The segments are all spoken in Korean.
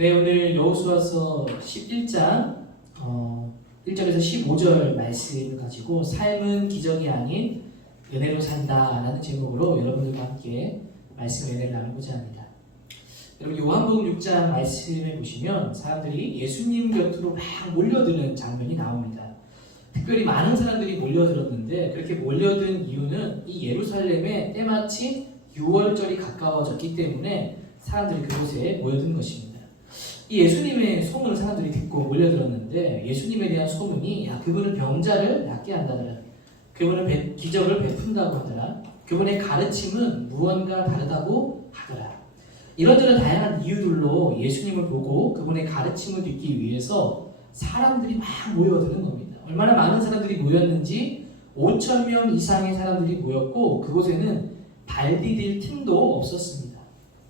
네, 오늘 여호수아서 11장 1절에서 15절 말씀을 가지고 삶은 기적이 아닌 은혜로 산다라는 제목으로 여러분들과 함께 말씀 은혜를 나누고자 합니다. 여러분 요한복음 6장 말씀에 보시면 사람들이 예수님 곁으로 막 몰려드는 장면이 나옵니다. 특별히 많은 사람들이 몰려들었는데 그렇게 몰려든 이유는 이 예루살렘에 때마침 6월절이 가까워졌기 때문에 사람들이 그곳에 모여든 것입니다. 이 예수님의 소문을 사람들이 듣고 몰려들었는데 예수님에 대한 소문이 그분은 병자를 낫게 한다더라, 그분은 기적을 베푼다고 하더라, 그분의 가르침은 무언가 다르다고 하더라. 이런저런 다양한 이유들로 예수님을 보고 그분의 가르침을 듣기 위해서 사람들이 막 모여드는 겁니다. 얼마나 많은 사람들이 모였는지 5,000명 이상의 사람들이 모였고 그곳에는 발 디딜 틈도 없었습니다.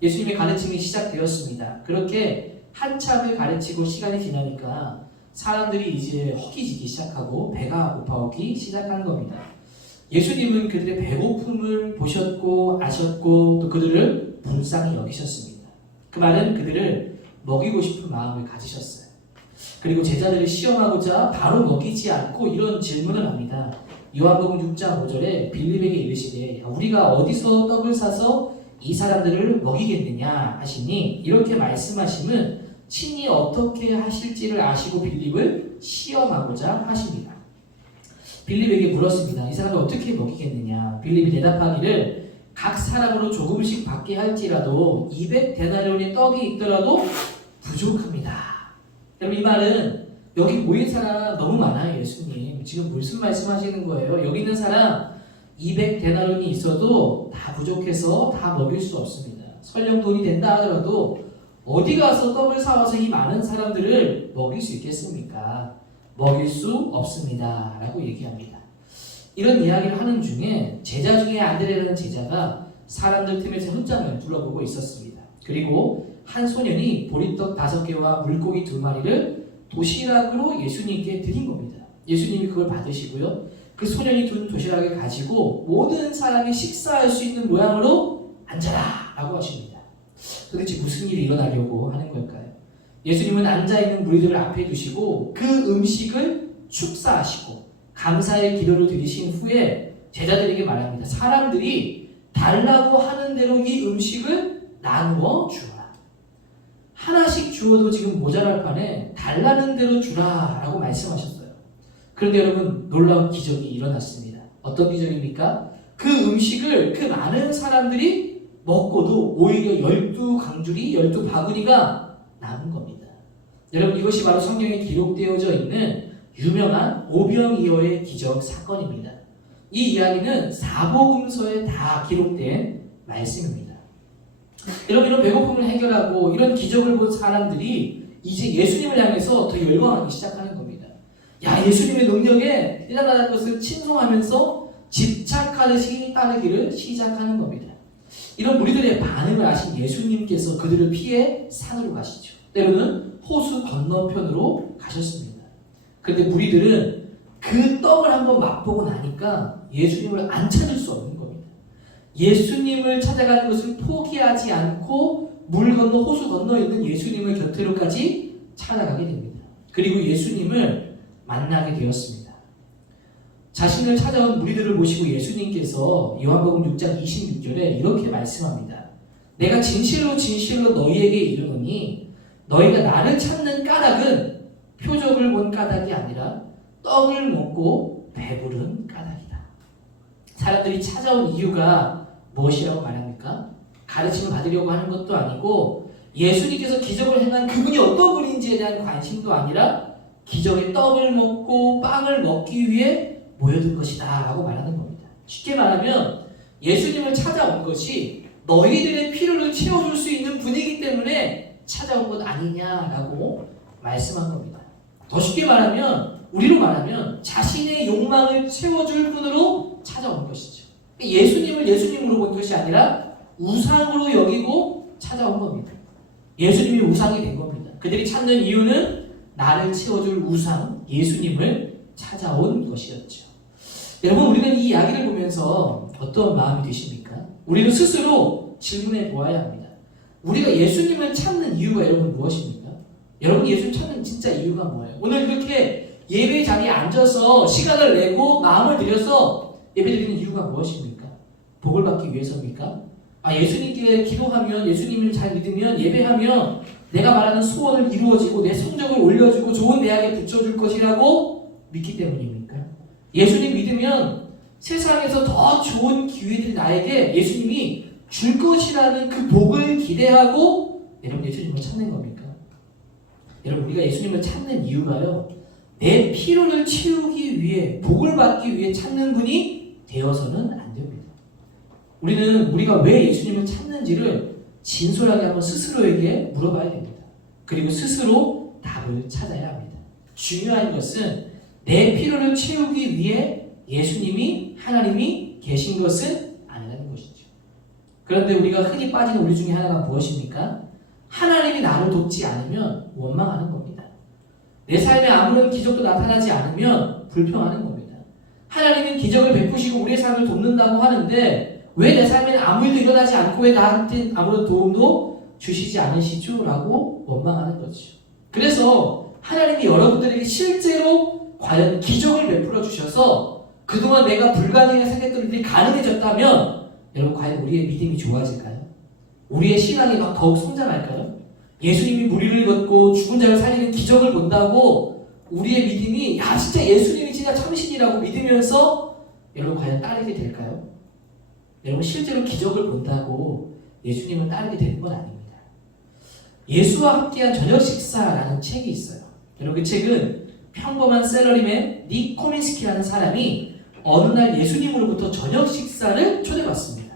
예수님의 가르침이 시작되었습니다. 그렇게 한참을 가르치고 시간이 지나니까 사람들이 이제 허기지기 시작하고 배가 고파오기 시작한 겁니다. 예수님은 그들의 배고픔을 보셨고 아셨고 또 그들을 불쌍히 여기셨습니다. 그 말은 그들을 먹이고 싶은 마음을 가지셨어요. 그리고 제자들을 시험하고자 바로 먹이지 않고 이런 질문을 합니다. 요한복음 6장 5절에 빌립에게 이르시되 우리가 어디서 떡을 사서 이 사람들을 먹이겠느냐 하시니, 이렇게 말씀하심은 친히 어떻게 하실지를 아시고 빌립을 시험하고자 하십니다. 빌립에게 물었습니다. 이 사람을 어떻게 먹이겠느냐? 빌립이 대답하기를 각 사람으로 조금씩 받게 할지라도 200데나리온의 떡이 있더라도 부족합니다. 여러분 이 말은 여기 모인 사람 너무 많아요. 예수님 지금 무슨 말씀하시는 거예요? 여기 있는 사람 200데나리온이 있어도 다 부족해서 다 먹일 수 없습니다. 설령 돈이 된다 하더라도 어디 가서 떡을 사와서 이 많은 사람들을 먹일 수 있겠습니까? 먹일 수 없습니다 라고 얘기합니다. 이런 이야기를 하는 중에 제자 중에 안드레라는 제자가 사람들 틈에서 흠장을 둘러보고 있었습니다. 그리고 한 소년이 보리떡 5개와 물고기 2마리를 도시락으로 예수님께 드린 겁니다. 예수님이 그걸 받으시고요, 그 소년이 둔 도시락을 가지고 모든 사람이 식사할 수 있는 모양으로 앉아라 라고 하십니다. 도대체 무슨 일이 일어나려고 하는 걸까요? 예수님은 앉아있는 무리들을 앞에 두시고 그 음식을 축사하시고 감사의 기도를 드리신 후에 제자들에게 말합니다. 사람들이 달라고 하는 대로 이 음식을 나누어 주어라. 하나씩 주어도 지금 모자랄 판에 달라는 대로 주라 라고 말씀하셨어요. 그런데 여러분 놀라운 기적이 일어났습니다. 어떤 기적입니까? 그 음식을 그 많은 사람들이 먹고도 오히려 12강줄이 12바구니가 남은 겁니다. 여러분 이것이 바로 성경에 기록되어져 있는 유명한 오병이어의 기적 사건입니다. 이 이야기는 사복음서에 다 기록된 말씀입니다. 여러분 이런 배고픔을 해결하고 이런 기적을 본 사람들이 이제 예수님을 향해서 더 열광하기 시작하는 겁니다. 예수님의 능력에 대단하다는 것을 칭송하면서 집착하듯이 따르기를 시작하는 겁니다. 이런 무리들의 반응을 아신 예수님께서 그들을 피해 산으로 가시죠. 때로는 호수 건너편으로 가셨습니다. 그런데 무리들은 그 떡을 한번 맛보고 나니까 예수님을 안 찾을 수 없는 겁니다. 예수님을 찾아가는 것을 포기하지 않고 물 건너 호수 건너 있는 예수님을 곁으로까지 찾아가게 됩니다. 그리고 예수님을 만나게 되었습니다. 자신을 찾아온 무리들을 모시고 예수님께서 요한복음 6장 26절에 이렇게 말씀합니다. 내가 진실로 진실로 너희에게 이르노니 너희가 나를 찾는 까닭은 표적을 본 까닭이 아니라 떡을 먹고 배부른 까닭이다. 사람들이 찾아온 이유가 무엇이라고 말합니까? 가르침을 받으려고 하는 것도 아니고 예수님께서 기적을 행한 그분이 어떤 분인지에 대한 관심도 아니라 기적의 떡을 먹고 빵을 먹기 위해 모여든 것이다 라고 말하는 겁니다. 쉽게 말하면 예수님을 찾아온 것이 너희들의 필요를 채워줄 수 있는 분이기 때문에 찾아온 것 아니냐라고 말씀한 겁니다. 더 쉽게 말하면, 우리로 말하면 자신의 욕망을 채워줄 분으로 찾아온 것이죠. 예수님을 예수님으로 본 것이 아니라 우상으로 여기고 찾아온 겁니다. 예수님이 우상이 된 겁니다. 그들이 찾는 이유는 나를 채워줄 우상 예수님을 찾아온 것이었죠. 여러분 우리는 이 이야기를 보면서 어떤 마음이 드십니까? 우리는 스스로 질문해 보아야 합니다. 우리가 예수님을 찾는 이유가 여러분 무엇입니까? 여러분 예수님 찾는 진짜 이유가 뭐예요? 오늘 그렇게 예배 자리에 앉아서 시간을 내고 마음을 들여서 예배 드리는 이유가 무엇입니까? 복을 받기 위해서입니까? 예수님께 기도하면, 예수님을 잘 믿으면, 예배하면 내가 말하는 소원을 이루어지고 내 성적을 올려주고 좋은 대학에 붙여줄 것이라고 믿기 때문입니까? 예수님 믿으면 세상에서 더 좋은 기회들이 나에게 예수님이 줄 것이라는 그 복을 기대하고 여러분 예수님을 찾는 겁니까? 여러분 우리가 예수님을 찾는 이유가요, 내 필요를 채우기 위해, 복을 받기 위해 찾는 분이 되어서는 안 됩니다. 우리는 우리가 왜 예수님을 찾는지를 진솔하게 한번 스스로에게 물어봐야 됩니다. 그리고 스스로 답을 찾아야 합니다. 중요한 것은 내 필요를 채우기 위해 예수님이, 하나님이 계신 것은 아니라는 것이죠. 그런데 우리가 흔히 빠지는 우리 중에 하나가 무엇입니까? 하나님이 나를 돕지 않으면 원망하는 겁니다. 내 삶에 아무런 기적도 나타나지 않으면 불평하는 겁니다. 하나님은 기적을 베푸시고 우리의 삶을 돕는다고 하는데 왜 내 삶에는 아무 일도 일어나지 않고 왜 나한테 아무런 도움도 주시지 않으시죠? 라고 원망하는 거죠. 그래서 하나님이 여러분들에게 실제로 과연 기적을 베풀어 주셔서 그동안 내가 불가능하게 생각했던 일이 가능해졌다면 여러분 과연 우리의 믿음이 좋아질까요? 우리의 신앙이 막 더욱 성장할까요? 예수님이 무리를 걷고 죽은 자를 살리는 기적을 본다고 우리의 믿음이 진짜 예수님이 진짜 참신이라고 믿으면서 여러분 과연 따르게 될까요? 여러분 실제로 기적을 본다고 예수님을 따르게 되는 건 아닙니다. 예수와 함께한 저녁 식사라는 책이 있어요. 여러분 그 책은 평범한 셀러리맨 닉 코민스키라는 사람이 어느 날 예수님으로부터 저녁 식사를 초대받습니다.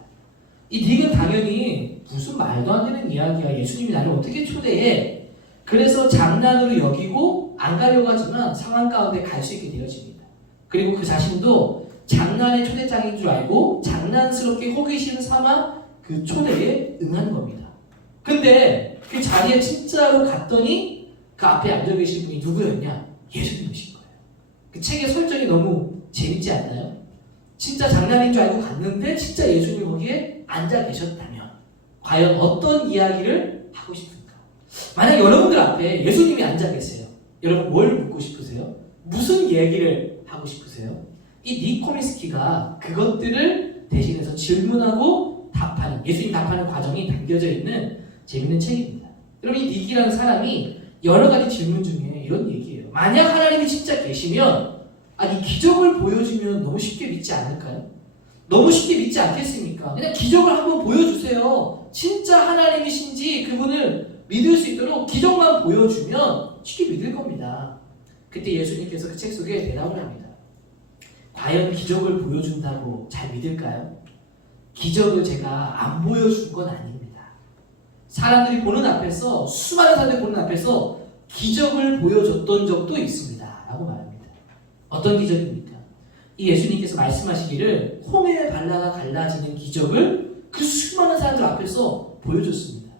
이 닉은 당연히 무슨 말도 안 되는 이야기야. 예수님이 나를 어떻게 초대해? 그래서 장난으로 여기고 안 가려고 하지만 상황 가운데 갈 수 있게 되어집니다. 그리고 그 자신도 장난의 초대장인 줄 알고 장난스럽게 호기심 삼아 그 초대에 응한 겁니다. 근데 그 자리에 진짜로 갔더니 그 앞에 앉아 계신 분이 누구였냐? 예수님이신 거예요. 그 책의 설정이 너무 재밌지 않나요? 진짜 장난인 줄 알고 갔는데 진짜 예수님이 거기에 앉아 계셨다면 과연 어떤 이야기를 하고 싶을까? 만약 여러분들 앞에 예수님이 앉아 계세요. 여러분 뭘 묻고 싶으세요? 무슨 얘기를 하고 싶으세요? 이 니코미스키가 그것들을 대신해서 질문하고 답하는, 예수님 답하는 과정이 담겨져 있는 재밌는 책입니다. 여러분 이 닉이라는 사람이 여러 가지 질문 중에 이런 얘기예요. 만약 하나님이 진짜 계시면 이 기적을 보여주면 너무 쉽게 믿지 않을까요? 너무 쉽게 믿지 않겠습니까? 그냥 기적을 한번 보여주세요. 진짜 하나님이신지 그분을 믿을 수 있도록 기적만 보여주면 쉽게 믿을 겁니다. 그때 예수님께서 그 책 속에 대답을 합니다. 과연 기적을 보여준다고 잘 믿을까요? 기적을 제가 안 보여준 건 아닙니다. 사람들이 보는 앞에서, 수많은 사람들이 보는 앞에서 기적을 보여줬던 적도 있습니다. 라고 말합니다. 어떤 기적입니까? 이 예수님께서 말씀하시기를 홈의 발라가 갈라지는 기적을 그 수많은 사람들 앞에서 보여줬습니다.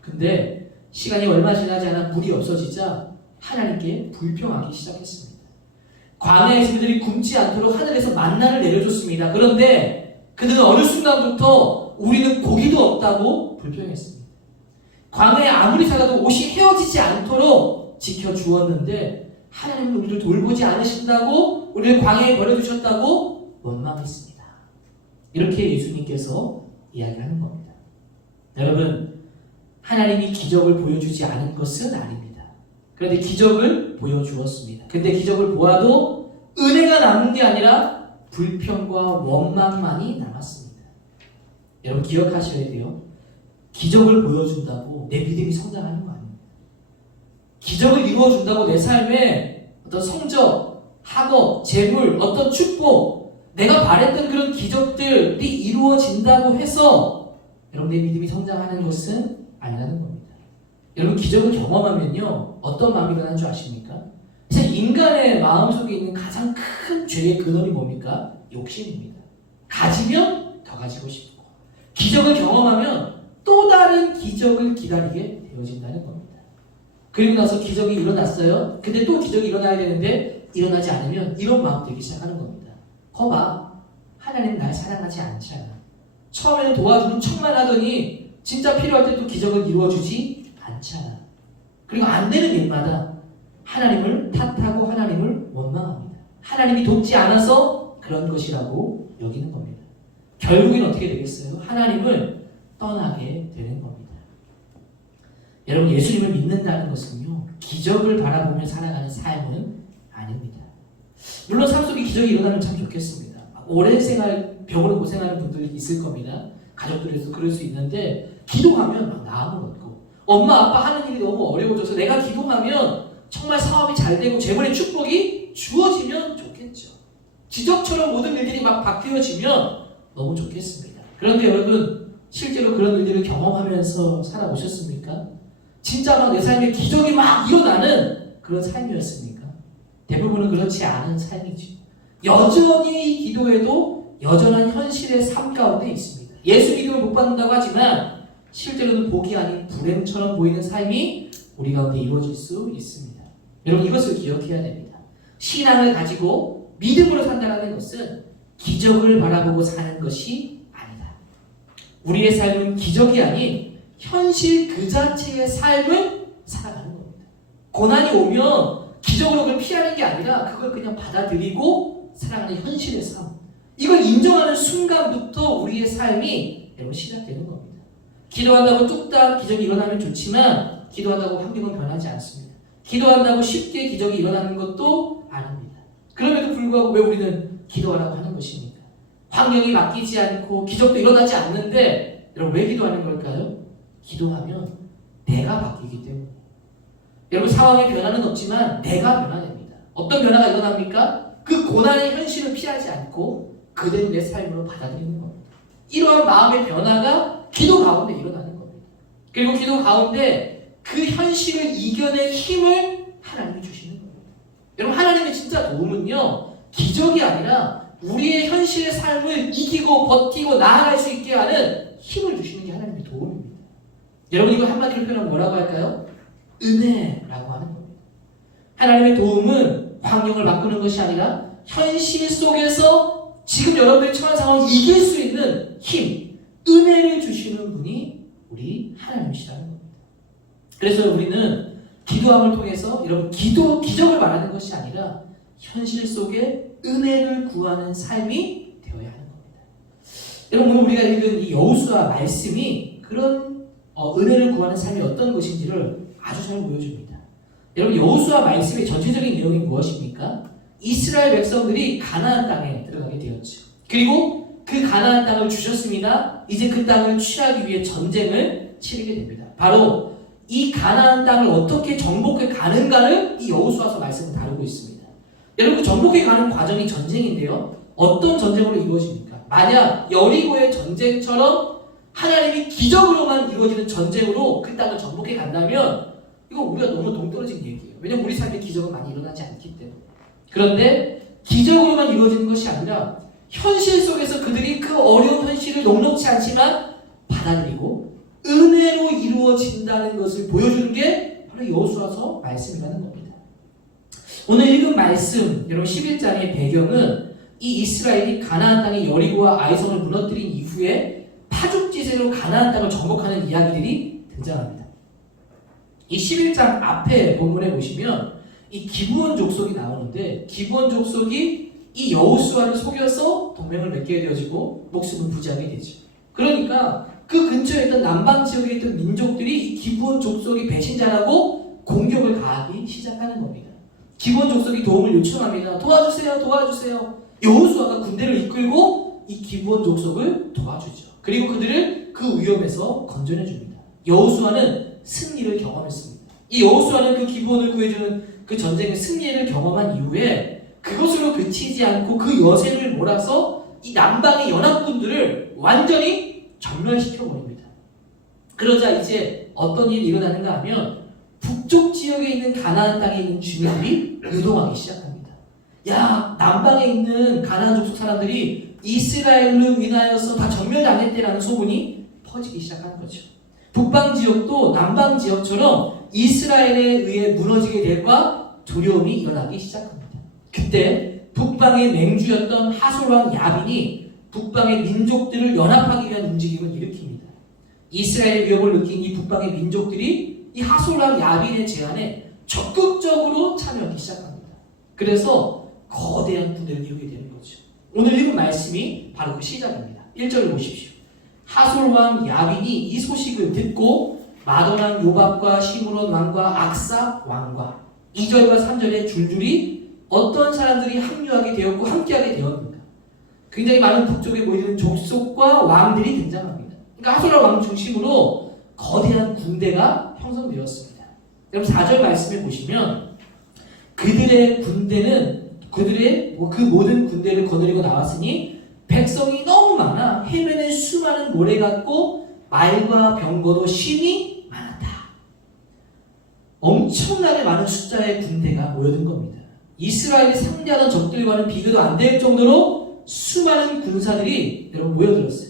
근데 시간이 얼마 지나지 않아 물이 없어지자 하나님께 불평하기 시작했습니다. 광야의 새들이 굶지 않도록 하늘에서 만나를 내려줬습니다. 그런데 그들은 어느 순간부터 우리는 고기도 없다고 불평했습니다. 광야에 아무리 살아도 옷이 헤어지지 않도록 지켜주었는데 하나님은 우리를 돌보지 않으신다고, 우리를 광야에 버려두셨다고 원망했습니다. 이렇게 예수님께서 이야기하는 겁니다. 여러분, 하나님이 기적을 보여주지 않은 것은 아닙니다. 그런데 기적을 보여주었습니다. 근데 기적을 보아도 은혜가 남은 게 아니라 불평과 원망만이 남았습니다. 여러분 기억하셔야 돼요. 기적을 보여준다고 내 믿음이 성장하는 거 아닙니다. 기적을 이루어준다고 내 삶에 어떤 성적, 학업, 재물, 어떤 축복, 내가 바랬던 그런 기적들이 이루어진다고 해서 여러분 내 믿음이 성장하는 것은 아니라는 겁니다. 여러분 기적을 경험하면요 어떤 마음이 일어나는 줄 아십니까? 사실 인간의 마음속에 있는 가장 큰 죄의 근원이 뭡니까? 욕심입니다. 가지면 더 가지고 싶고 기적을 경험하면 또 다른 기적을 기다리게 되어진다는 겁니다. 그리고 나서 기적이 일어났어요. 근데 또 기적이 일어나야 되는데 일어나지 않으면 이런 마음 들기 시작하는 겁니다. 거봐, 하나님 날 사랑하지 않잖아. 처음에는 도와주는 척만 하더니 진짜 필요할 때 또 기적을 이루어주지 않잖아. 그리고 안 되는 일마다 하나님을 탓하고 하나님을 원망합니다. 하나님이 돕지 않아서 그런 것이라고 여기는 겁니다. 결국엔 어떻게 되겠어요? 하나님을 떠나게 되는 겁니다. 여러분, 예수님을 믿는다는 것은요, 기적을 바라보며 살아가는 삶은 아닙니다. 물론 삶 속에 기적이 일어나면 참 좋겠습니다. 오랜 생활, 병으로 고생하는 분들이 있을 겁니다. 가족들에서 그럴 수 있는데, 기도하면 막 나음을 얻고, 엄마 아빠 하는 일이 너무 어려워져서 내가 기도하면 정말 사업이 잘 되고 재물의 축복이 주어지면 좋겠죠. 기적처럼 모든 일들이 막 바뀌어지면 너무 좋겠습니다. 그런데 여러분, 실제로 그런 일들을 경험하면서 살아오셨습니까? 진짜 막 내 삶에 기적이 막 일어나는 그런 삶이었습니까? 대부분은 그렇지 않은 삶이죠. 여전히 기도에도 여전한 현실의 삶 가운데 있습니다. 예수 믿음을 못 받는다고 하지만 실제로는 복이 아닌 불행처럼 보이는 삶이 우리 가운데 이루어질 수 있습니다. 여러분, 이것을 기억해야 됩니다. 신앙을 가지고 믿음으로 산다는 것은 기적을 바라보고 사는 것이 아니다. 우리의 삶은 기적이 아닌 현실 그 자체의 삶을 살아가는 겁니다. 고난이 오면 기적으로 그걸 피하는 게 아니라 그걸 그냥 받아들이고 살아가는 현실의 삶. 이걸 인정하는 순간부터 우리의 삶이 여러분 시작되는 겁니다. 기도한다고 뚝딱 기적이 일어나면 좋지만 기도한다고 환경은 변하지 않습니다. 기도한다고 쉽게 기적이 일어나는 것도 아닙니다. 그럼에도 불구하고 왜 우리는 기도하라고 하는 것입니까? 환경이 바뀌지 않고 기적도 일어나지 않는데 여러분 왜 기도하는 걸까요? 기도하면 내가 바뀌기 때문에. 여러분, 상황의 변화는 없지만 내가 변화됩니다. 어떤 변화가 일어납니까? 그 고난의 현실을 피하지 않고 그대로 내 삶으로 받아들이는 겁니다. 이러한 마음의 변화가 기도 가운데 일어나는 겁니다. 그리고 기도 가운데 그 현실을 이겨낼 힘을 하나님이 주시는 겁니다. 여러분, 하나님의 진짜 도움은요, 기적이 아니라 우리의 현실의 삶을 이기고 버티고 나아갈 수 있게 하는 힘을 주시는 게 하나님의 도움입니다. 여러분, 이거 한마디로 표현하면 뭐라고 할까요? 은혜라고 하는 겁니다. 하나님의 도움은 환경을 바꾸는 것이 아니라 현실 속에서 지금 여러분들이 처한 상황을 이길 수 있는 힘, 은혜를 주시는 분이 우리 하나님이시라는 겁니다. 그래서 우리는 기도함을 통해서 여러분 기적을 말하는 것이 아니라 현실 속에 은혜를 구하는 삶이 되어야 하는 겁니다. 여러분, 오늘 우리가 읽은 이 여호수아 말씀이 그런 은혜를 구하는 삶이 어떤 것인지를 아주 잘 보여줍니다. 여러분, 여호수아 말씀의 전체적인 내용이 무엇입니까? 이스라엘 백성들이 가나안 땅에 들어가게 되었죠. 그리고 그 가나안 땅을 주셨습니다. 이제 그 땅을 취하기 위해 전쟁을 치르게 됩니다. 바로 이 가나안 땅을 어떻게 정복해 가는가를 이 여호수아서 말씀을 다루고 있습니다. 여러분, 그 정복해 가는 과정이 전쟁인데요. 어떤 전쟁으로 이루어집니까? 만약 여리고의 전쟁처럼 하나님이 기적으로만 이루어지는 전쟁으로 그 땅을 정복해 간다면 이거 우리가 너무 동떨어진 얘기예요. 왜냐하면 우리 삶에 기적은 많이 일어나지 않기 때문에. 그런데 기적으로만 이루어지는 것이 아니라 현실 속에서 그들이 그 어려운 현실을 녹록지 않지만 받아들이고 은혜로 이루어진다는 것을 보여주는 게 바로 여호수아서 말씀이라는 겁니다. 오늘 읽은 말씀, 여러분 11장의 배경은 이 이스라엘이 가나안 땅의 여리고와 아이성을 무너뜨린 이후에 파죽지세로 가나안 땅을 정복하는 이야기들이 등장합니다. 이 11장 앞에 본문에 보시면 이 기브온 족속이 나오는데 기브온 족속이 이 여호수아를 속여서 동맹을 맺게 되어지고 목숨을 부지하게 되죠. 그러니까 그 근처에 있던 남방 지역에 있던 민족들이 이 기브온 족속이 배신자라고 공격을 가하기 시작하는 겁니다. 기브온 족속이 도움을 요청합니다. 도와주세요, 도와주세요. 여호수아가 군대를 이끌고 이 기브온 족속을 도와주죠. 그리고 그들을 그 위험에서 건져내 줍니다. 여호수아는 승리를 경험했습니다. 이 여호수아는 그 기브온을 구해주는 그 전쟁의 승리를 경험한 이후에 그것으로 그치지 않고 그 여세를 몰아서 이 남방의 연합군들을 완전히 전멸시켜버립니다. 그러자 이제 어떤 일이 일어나는가 하면 북쪽 지역에 있는 가나안 땅에 있는 주민들이 요동하기 시작합니다. 야, 남방에 있는 가나안 족속 사람들이 이스라엘을 인하여서 다 전멸당했대라는 소문이 퍼지기 시작하는 거죠. 북방 지역도 남방 지역처럼 이스라엘에 의해 무너지게 될까 두려움이 일어나기 시작합니다. 그때 북방의 맹주였던 하솔왕 야빈이 북방의 민족들을 연합하기 위한 움직임을 일으킵니다. 이스라엘의 위협을 느낀 이 북방의 민족들이 이 하솔랑 야빈의 제안에 적극적으로 참여하기 시작합니다. 그래서 거대한 군대를 이루게 되는 거죠. 오늘 읽은 말씀이 바로 그 시작입니다. 1절을 보십시오. 하솔왕 야빈이 이 소식을 듣고 마돈왕 요밥과 시므론 왕과 악사 왕과 2절과 3절에 줄줄이 어떤 사람들이 합류하게 되었고 함께하게 되었는가. 굉장히 많은 북쪽에 보이는 족속과 왕들이 등장합니다. 그러니까 하솔왕 왕 중심으로 거대한 군대가 형성되었습니다. 여러분 4절 말씀을 보시면 그들의 군대는 그들의 그 모든 군대를 거느리고 나왔으니 백성이 너무 많아 해변에 수많은 모래 같고 말과 병거도 심히 많았다. 엄청나게 많은 숫자의 군대가 모여든 겁니다. 이스라엘이 상대하던 적들과는 비교도 안 될 정도로 수많은 군사들이 여러분 모여들었어요.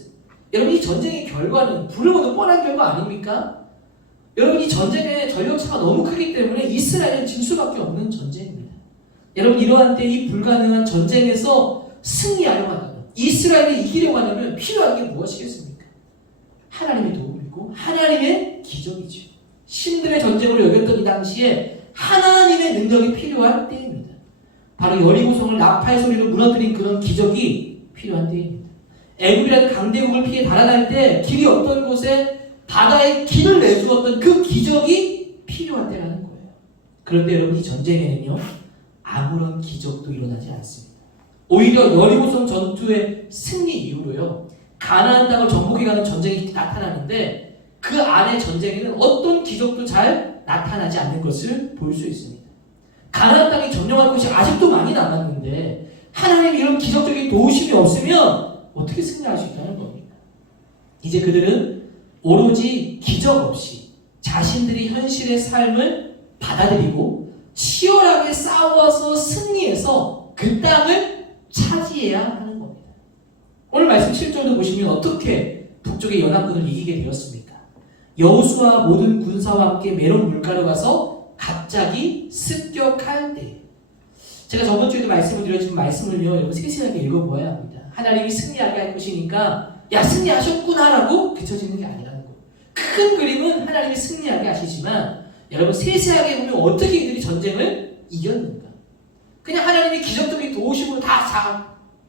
여러분 이 전쟁의 결과는 불을 보도 뻔한 결과 아닙니까? 여러분 이 전쟁의 전력차가 너무 크기 때문에 이스라엘은 질 수밖에 없는 전쟁입니다. 여러분 이러한 때 이 불가능한 전쟁에서 승리하려고 한다면 이스라엘이 이기려고 하려면 필요한 게 무엇이겠습니까? 하나님의 도움이고 하나님의 기적이죠. 신들의 전쟁으로 여겼던 이 당시에 하나님의 능력이 필요할 때입니다. 바로 여리고성을 나팔 소리로 무너뜨린 그런 기적이 필요한 때입니다. 애굽이라는 강대국을 피해 달아날 때 길이 없던 곳에 바다에 길을 내주었던 그 기적이 필요한 때라는 거예요. 그런데 여러분 이 전쟁에는요 아무런 기적도 일어나지 않습니다. 오히려 여리고성 전투의 승리 이후로요 가나안 땅을 정복해가는 전쟁이 나타나는데 그 안의 전쟁에는 어떤 기적도 잘 나타나지 않는 것을 볼 수 있습니다. 가나안 땅이 점령할 곳이 아직도 많이 남았는데 하나님이 이런 기적적인 도우심이 없으면 어떻게 승리할 수 있다는 겁니까? 이제 그들은 오로지 기적 없이 자신들이 현실의 삶을 받아들이고 치열하게 싸워서 승리해서 그 땅을 차지해야 하는 겁니다. 오늘 말씀 7절도 보시면 어떻게 북쪽의 연합군을 이기게 되었습니까? 여호수아 모든 군사와 함께 메론 물가로 가서 갑자기 습격할 때. 제가 저번 주에도 말씀을 드렸지만 말씀을요 여러분 세세하게 읽어보아야 합니다. 하나님이 승리하게 할 것이니까 야 승리하셨구나라고 그쳐지는 게 아니라는 거예요. 큰 그림은 하나님이 승리하게 하시지만 여러분 세세하게 보면 어떻게 이들이 전쟁을 이겼는가. 그냥 하나님이 기적적인 도우심으로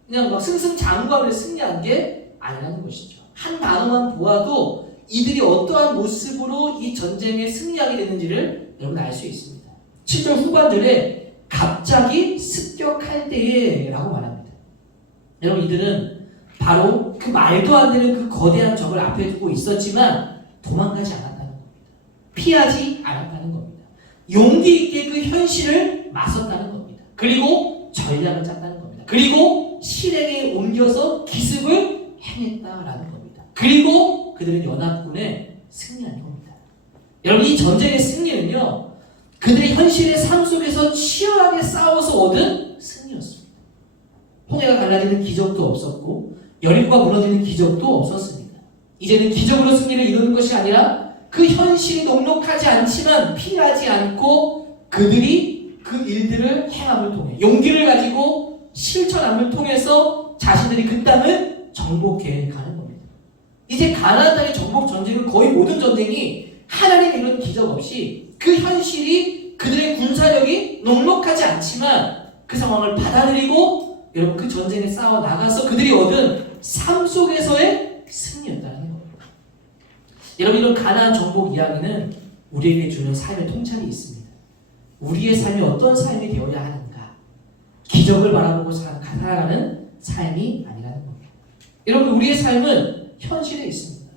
그냥 막 승승장구하며 승리한 게 아니라는 것이죠. 한 단어만 보아도 이들이 어떠한 모습으로 이 전쟁에 승리하게 됐는지를 여러분 알 수 있습니다. 7절 후반절에 갑자기 습격할 때에 라고 말합니다. 여러분 이들은 바로 그 말도 안 되는 그 거대한 적을 앞에 두고 있었지만 도망가지 않았다는 겁니다. 피하지 않았다는 겁니다. 용기 있게 그 현실을 맞섰다는 겁니다. 그리고 전략을 짰다는 겁니다. 그리고 실행에 옮겨서 기습을 행했다라는 겁니다. 그리고 그들은 연합군에 승리한 겁니다. 여러분 이 전쟁의 승리는요 그들이 현실의 삶 속에서 치열하게 싸워서 얻은 승리였습니다. 홍해가 갈라지는 기적도 없었고 여리고가 무너지는 기적도 없었습니다. 이제는 기적으로 승리를 이루는 것이 아니라 그 현실이 녹록하지 않지만 피하지 않고 그들이 그 일들을 행함을 통해 용기를 가지고 실천함을 통해서 자신들이 그 땅을 정복해 가는 겁니다. 이제 가나안 땅의 정복 전쟁은 거의 모든 전쟁이 하나님의 이런 기적 없이 그 현실이 그들의 군사력이 녹록하지 않지만 그 상황을 받아들이고 여러분 그 전쟁에 싸워 나가서 그들이 얻은 삶 속에서의 승리였다는 겁니다. 여러분 이런 가나안 정복 이야기는 우리에게 주는 삶의 통찰이 있습니다. 우리의 삶이 어떤 삶이 되어야 하는가? 기적을 바라보고 살아가는 삶이 아니라는 겁니다. 여러분 우리의 삶은 현실에 있습니다.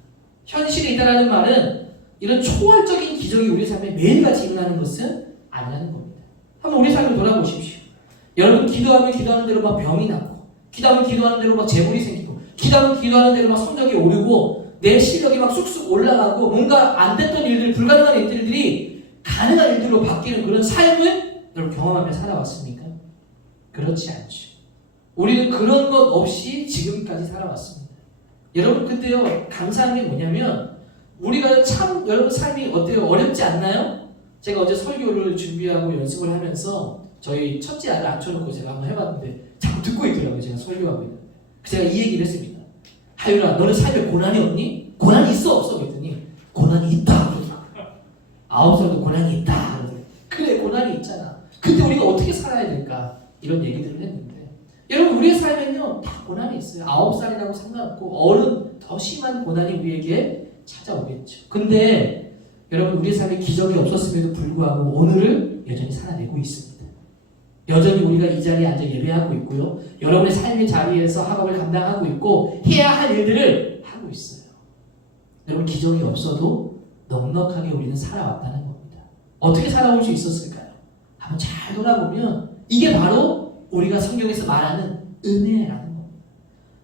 현실에 있다는 말은 이런 초월적인 기적이 우리 삶에 매일같이 일어나는 것은 아니라는 겁니다. 한번 우리 삶을 돌아보십시오. 여러분 기도하면 기도하는 대로 막 병이 낫고 기도하면 기도하는 대로 막 재물이 생기고 기도하면 기도하는 대로 막 성적이 오르고 내 실력이 막 쑥쑥 올라가고 뭔가 안 됐던 일들, 불가능한 일들이 가능한 일들로 바뀌는 그런 삶을 여러분 경험하며 살아왔습니까? 그렇지 않죠. 우리는 그런 것 없이 지금까지 살아왔습니다. 여러분 그때요 감사한 게 뭐냐면 우리가 참 여러분 삶이 어때요? 어렵지 않나요? 제가 어제 설교를 준비하고 연습을 하면서 저희 첫째 아들 앉혀놓고 제가 한번 해봤는데 자꾸 듣고 있더라고요. 제가 설교하고 있는데 제가 이 얘기를 했습니다. 하율아 너는 삶에 고난이 없니? 고난이 있어 없어? 그랬더니 고난이 있다 그러더라고요. 9살도 고난이 있다. 그래, 고난이 있잖아. 근데 우리가 어떻게 살아야 될까? 이런 얘기들을 했는데, 여러분, 우리의 삶에는요 다 고난이 있어요. 9살이라고 상관없고 어른 더 심한 고난이 우리에게 찾아오겠죠. 근데 여러분, 우리의 삶에 기적이 없었음에도 불구하고 오늘을 여전히 살아내고 있습니다. 여전히 우리가 이 자리에 앉아 예배하고 있고요. 여러분의 삶의 자리에서 학업을 감당하고 있고 해야 할 일들을 하고 있어요. 여러분, 기적이 없어도 넉넉하게 우리는 살아왔다는 겁니다. 어떻게 살아올 수 있었을까요? 한번 잘 돌아보면 이게 바로 우리가 성경에서 말하는 은혜라는 겁니다.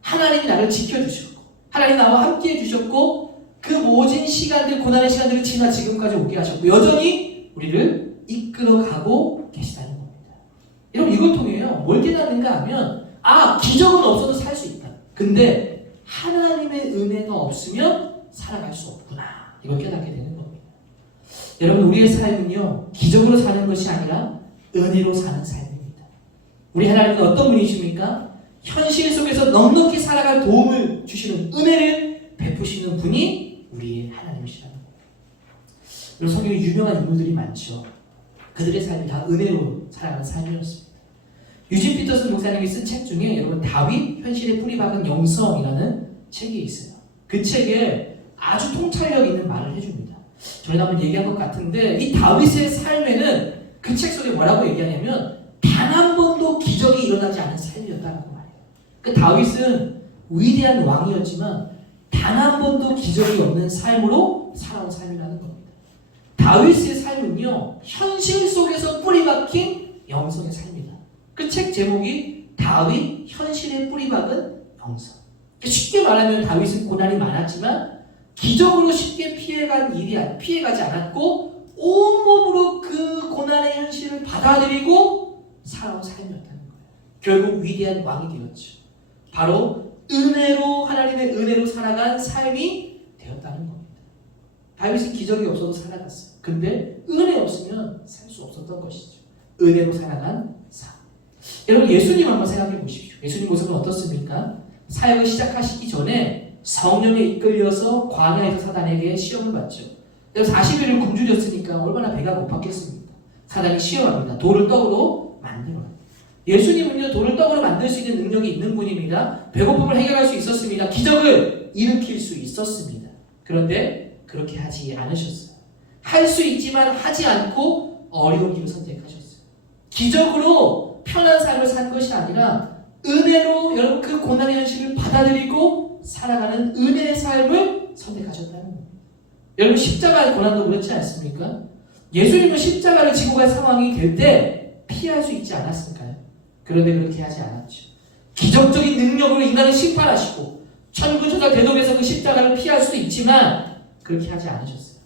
하나님이 나를 지켜주셨고 하나님이 나와 함께 해주셨고 그 모진 시간들, 고난의 시간들을 지나 지금까지 오게 하셨고 여전히 우리를 이끌어가고 계시다는 겁니다. 여러분, 이걸 통해요 뭘 깨닫는가 하면 기적은 없어도 살 수 있다. 근데 하나님의 은혜가 없으면 살아갈 수 없구나. 이걸 깨닫게 되는 겁니다. 여러분, 우리의 삶은요 기적으로 사는 것이 아니라 은혜로 사는 삶입니다. 우리 하나님은 어떤 분이십니까? 현실 속에서 넉넉히 살아갈 도움을 주시는, 은혜를 베푸시는 분이 우리의 하나님이시라는 겁니다. 여러분, 성경에 유명한 인물들이 많죠. 그들의 삶이 다 은혜로 살아가는 삶이었습니다. 유진 피터슨 목사님이 쓴 책 중에 여러분 다윗 현실에 뿌리 박은 영성이라는 책이 있어요. 그 책에 아주 통찰력 있는 말을 해줍니다. 저희가 한번 얘기한 것 같은데 이 다윗의 삶에는 그 책 속에 뭐라고 얘기하냐면 단 한 번도 기적이 일어나지 않은 삶이었다라고 말해요. 그 다윗은 위대한 왕이었지만 단 한 번도 기적이 없는 삶으로 살아온 삶이라는 겁니다. 다윗의 삶은요 현실 속에서 뿌리 박힌 영성의 삶이다. 그 책 제목이 다윗 현실에 뿌리 박은 영성. 쉽게 말하면 다윗은 고난이 많았지만 기적으로 쉽게 피해가지 않았고 온몸으로 그 고난의 현실을 받아들이고 살아온 삶이었다는 거예요. 결국 위대한 왕이 되었죠. 바로 은혜로, 하나님의 은혜로 살아간 삶이 되었다는 겁니다. 다윗은 기적이 없어도 살아갔어요. 근데 은혜 없으면 살 수 없었던 것이죠. 은혜로 살아간 삶. 여러분, 예수님 한번 생각해 보십시오. 예수님 모습은 어떻습니까? 사역을 시작하시기 전에 성령에 이끌려서 광야에서 사단에게 시험을 받죠. 40일을 굶주렸으니까 얼마나 배가 고팠겠습니까? 사단이 시험합니다. 돌을 떡으로 만들어라. 예수님은요 돌을 떡으로 만들 수 있는 능력이 있는 분입니다. 배고픔을 해결할 수 있었습니다. 기적을 일으킬 수 있었습니다. 그런데 그렇게 하지 않으셨어요. 할 수 있지만 하지 않고 어려운 길을 선택하셨어요. 기적으로 편한 삶을 산 것이 아니라 은혜로 여러분 그 고난의 현실을 받아들이고 살아가는 은혜의 삶을 선택하셨다는 겁니다. 여러분, 십자가의 고난도 그렇지 않습니까? 예수님은 십자가를 지고 갈 상황이 될 때 피할 수 있지 않았을까요? 그런데 그렇게 하지 않았죠. 기적적인 능력으로 인간을 심판하시고 천군천사 대독에서 그 십자가를 피할 수도 있지만 그렇게 하지 않으셨어요.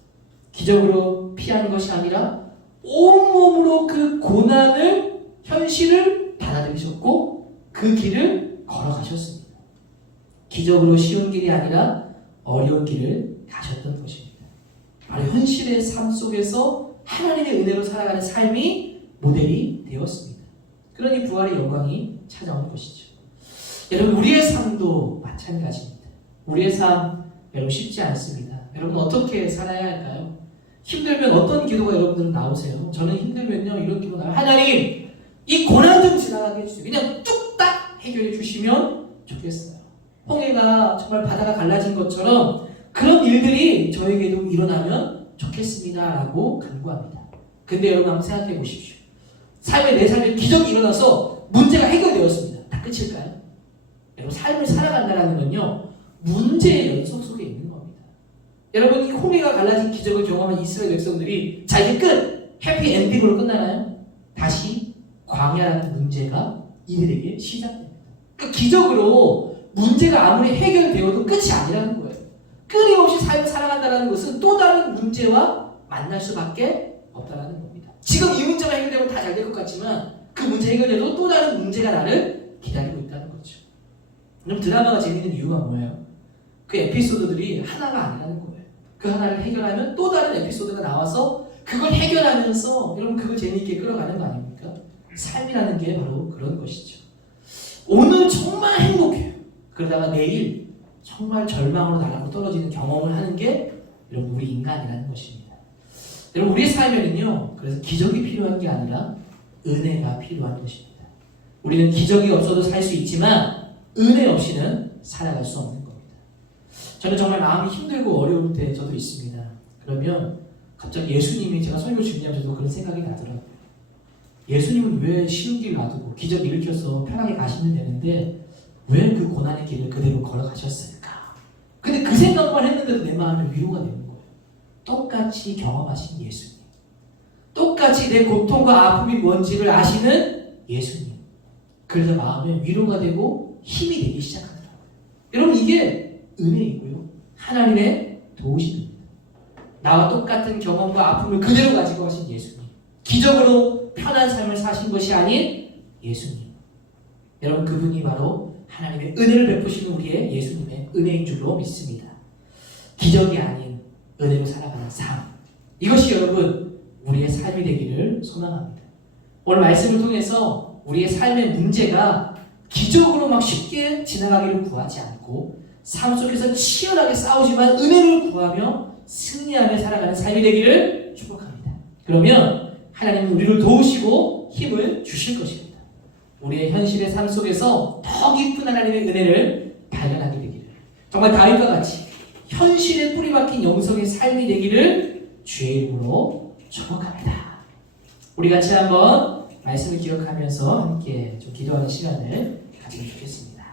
기적으로 피하는 것이 아니라 온몸으로 그 고난을, 현실을 받아들이셨고 그 길을 걸어가셨습니다. 기적으로 쉬운 길이 아니라 어려운 길을 가셨던 것입니다. 바로 현실의 삶 속에서 하나님의 은혜로 살아가는 삶이 모델이 되었습니다. 그러니 부활의 영광이 찾아온 것이죠. 여러분, 우리의 삶도 마찬가지입니다. 우리의 삶 여러분 쉽지 않습니다. 여러분, 어떻게 살아야 할까요? 힘들면 어떤 기도가 여러분들은 나오세요? 저는 힘들면요 이런 기도 나와요. 하나님, 이 고난 좀 지나가게 해주세요. 그냥 뚝딱 해결해 주시면 좋겠어요. 홍해가 정말 바다가 갈라진 것처럼 그런 일들이 저에게도 일어나면 좋겠습니다 라고 간구합니다. 근데 여러분 한번 생각해 보십시오. 내 삶에 기적이 일어나서 문제가 해결되었습니다. 다 끝일까요? 여러분, 삶을 살아간다는 건요 문제의 연속 속에 있는 겁니다. 여러분, 이 홍해가 갈라진 기적을 경험한 이스라엘 백성들이 자 이제 끝! 해피 엔딩으로 끝나나요? 다시 광야라는 문제가 이들에게 시작됩니다. 그러니까 기적으로 문제가 아무리 해결되어도 끝이 아니라는 거예요. 끊임없이 삶을 살아간다는 것은 또 다른 문제와 만날 수밖에 없다는 겁니다. 지금 이 문제가 해결되면 다 잘 될 것 같지만 그 문제 해결돼도 또 다른 문제가 나를 기다리고 있다는 거죠. 그럼 드라마가 재밌는 이유가 뭐예요? 그 에피소드들이 하나가 아니라는 거예요. 그 하나를 해결하면 또 다른 에피소드가 나와서 그걸 해결하면서 여러분 그걸 재미있게 끌어가는 거 아닙니까? 삶이라는 게 바로 그런 것이죠. 오늘 정말 행복해요. 그러다가 내일 정말 절망으로 나가고 떨어지는 경험을 하는 게 여러분 우리 인간이라는 것입니다. 여러분 우리의 삶에는요 그래서 기적이 필요한 게 아니라 은혜가 필요한 것입니다. 우리는 기적이 없어도 살 수 있지만 은혜 없이는 살아갈 수 없는 겁니다. 저는 정말 마음이 힘들고 어려울 때 저도 있습니다. 그러면 갑자기 예수님이 제가 설교 준비하면서도 그런 생각이 나더라고요. 예수님은 왜 쉬운 길 놔두고 기적 일으켜서 편하게 가시면 되는데 왜 그 고난의 길을 그대로 걸어가셨을까? 근데 그 생각만 했는데도 내 마음에 위로가 되는 거예요. 똑같이 경험하신 예수님, 똑같이 내 고통과 아픔이 뭔지를 아시는 예수님. 그래서 마음에 위로가 되고 힘이 되기 시작하더라고요. 여러분 이게 은혜이고요. 하나님의 도우심입니다. 나와 똑같은 경험과 아픔을 그대로 가지고 가신 예수님. 기적으로 편한 삶을 사신 것이 아닌 예수님. 여러분 그분이 바로 하나님의 은혜를 베푸시는 우리의 예수님의 은혜인 줄로 믿습니다. 기적이 아닌 은혜로 살아가는 삶. 이것이 여러분 우리의 삶이 되기를 소망합니다. 오늘 말씀을 통해서 우리의 삶의 문제가 기적으로 막 쉽게 지나가기를 구하지 않고 삶 속에서 치열하게 싸우지만 은혜를 구하며 승리하며 살아가는 삶이 되기를 축복합니다. 그러면 하나님은 우리를 도우시고 힘을 주실 것입니다. 우리의 현실의 삶 속에서 더 깊은 하나님의 은혜를 발견하게 되기를, 정말 다윗과 같이 현실에 뿌리박힌 영성의 삶이 되기를 주의 이름으로 축복합니다. 우리 같이 한번 말씀을 기억하면서 함께 좀 기도하는 시간을 가지면 좋겠습니다.